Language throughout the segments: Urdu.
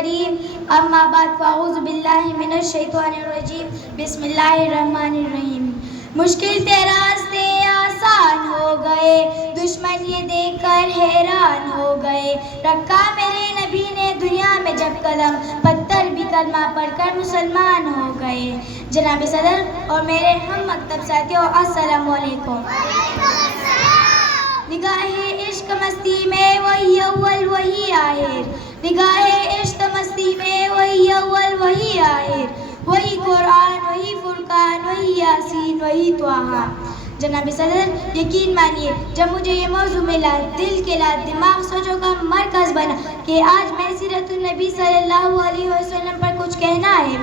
الکریم اما بعد فاعوذ باللہ من الشیطان الرجیم بسم اللہ الرحمن الرحیم. مشکل تھے راستے آسان ہو گئے, دشمن یہ دیکھ کر حیران ہو گئے. رکھا میرے نبی نے دنیا میں جب قدم, پتھر بھی کلمہ پڑھ کر مسلمان ہو گئے. جناب صدر اور میرے ہم مکتب ساتھیوں, السلام علیکم. نگاہ عشق مستی میں وہی اول وہی آخر, نگاہ عشق مستی میں وہی اول وہی آخر, وہی قرآن وہی فرقان وہی یاسین وہی طٰہٰ. جناب صدر یقین مانیے جب مجھے یہ موضوع ملا, دل کھلا, دماغ سوچوں کا مرکز بنا کہ آج میں سیرت النبی صلی اللہ علیہ وسلم پر کچھ کہنا ہے.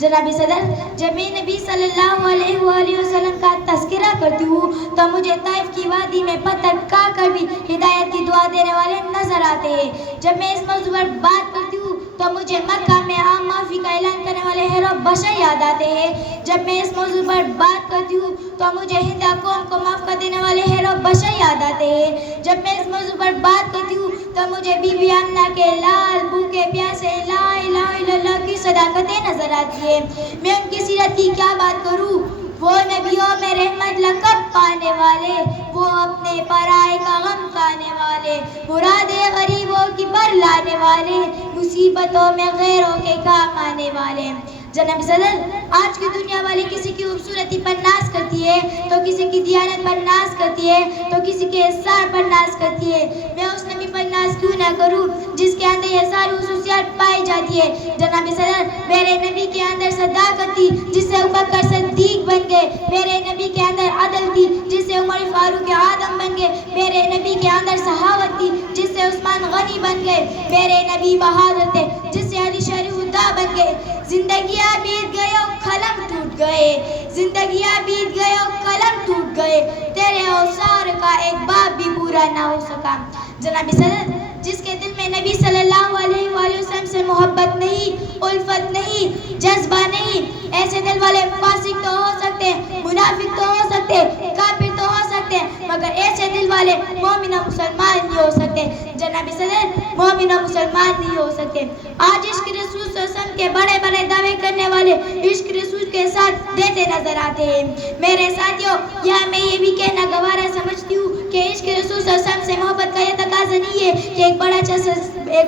جناب صدر جب میں نبی صلی اللہ علیہ وآلہ وسلم کا تذکرہ کرتی ہوں تو مجھے طائف کی وادی میں پتھر کھا کر بھی ہدایت کی دعا دینے والے نظر آتے ہیں. جب میں اس موضوع پر بات کرتی ہوں تو مجھے مکہ میں عام معافی کا اعلان کرنے والے ہیرو بشر یاد آتے ہیں. جب میں اس موضوع پر بات کرتی ہوں تو مجھے ہند قوم کو معاف کر دینے والے ہیرو بشر یاد آتے ہیں. جب میں اس موضوع پر بات کرتی ہوں تو مجھے بی بی آمنہ کے لال بھوکے پیاسے لا الہ الا اللہ کی صداقتیں نظر آتی ہیں. میں ان کی سیرت کی کیا بات کروں, وہ نبیوں میں رحمت لقب پانے والے, وہ اپنے پرائے کا غم کھانے والے, مرادیں غریبوں کی پر لانے والے, مصیبتوں میں غیروں کے کام آنے والے. جناب صدر آج کی دنیا والی کسی کی خوبصورتی پر ناز کرتی ہے تو کسی کی دیانت پر ناز کرتی ہے تو کسی کے احسان پر ناز کرتی ہے. میں اس نبی پر ناز کیوں نہ کروں جس کے اندر یہ ساری خصوصیات پائی جاتی ہے. جناب صدر میرے نبی کے اندر صداقت تھی جس سے ابوبکر صدیق بن گئے. میرے نبی کے اندر عدل تھی جس سے عمر فاروق اعظم بن گئے. میرے نبی کے اندر سخاوت تھی جس سے عثمان غنی بن گئے. میرے نبی بہادر تھے جس سے علی شریف الدہ بن گئے. زندگیاں بیت گئے اور قلم ٹوٹ گئے, زندگیاں بیت گئے اور قلم ٹوٹ گئے, تیرے اوصار کا ایک باب بھی پورا نہ ہو سکا. جناب صدر جس کے دل میں نبی صلی اللہ علیہ وآلہ وسلم سے محبت نہیں, الفت نہیں, جذبہ نہیں, ایسے دل والے فاسق تو ہو سکتے, منافق تو ہو سکتے, کافر تو ہو سکتے, مگر ایسے دل والے مومن و مسلمان نہیں ہو سکتے. جناب صدر مومن و مسلمان نہیں ہو سکتے. آج عشق رسول صلی اللہ علیہ وسلم کے بڑے بڑے دعوے کرنے والے عشق رسول کے ساتھ دیتے نظر آتے ہیں. میرے ساتھیوں یہاں میں یہ بھی کہنا گوارا سمجھتی ہوں کہ عشق رسول صلی اللہ علیہ وسلم سے محبت کا یہ تقاضا نہیں ہے کہ ایک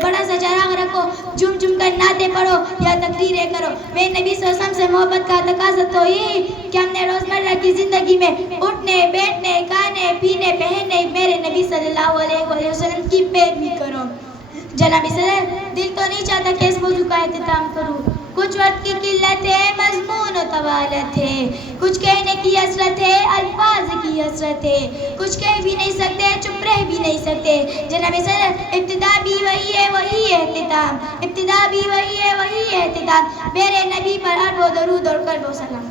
بڑا سا چراغ رکھو, جم جم کر نعتیں پڑھو یا تقریریں کرو. میں نبی صلی اللہ علیہ وسلم سے محبت کا تقاضا تو یہ کہ ہم نے روزمرہ کی زندگی میں اٹھنے بیٹھنے کھانے پینے پہننے میرے نبی صلی اللہ علیہ وسلم کی پیروی کرو. جناب صدر دل تو نہیں چاہتا کہ اس موضوع کا اہتمام کروں. کچھ وقت کی قلت ہے, مضمون و طوالت ہے, کچھ کہنے کی حسرت ہے, الفاظ کی حسرت ہے, کچھ کہہ بھی نہیں سکتے, چپ رہ بھی نہیں سکتے. جناب صدر ابتدا بھی وہی ہے وہی اختتام, ابتدا بھی وہی ہے وہی اختتام. میرے نبی پر ارب و درود اور کرب و سلام.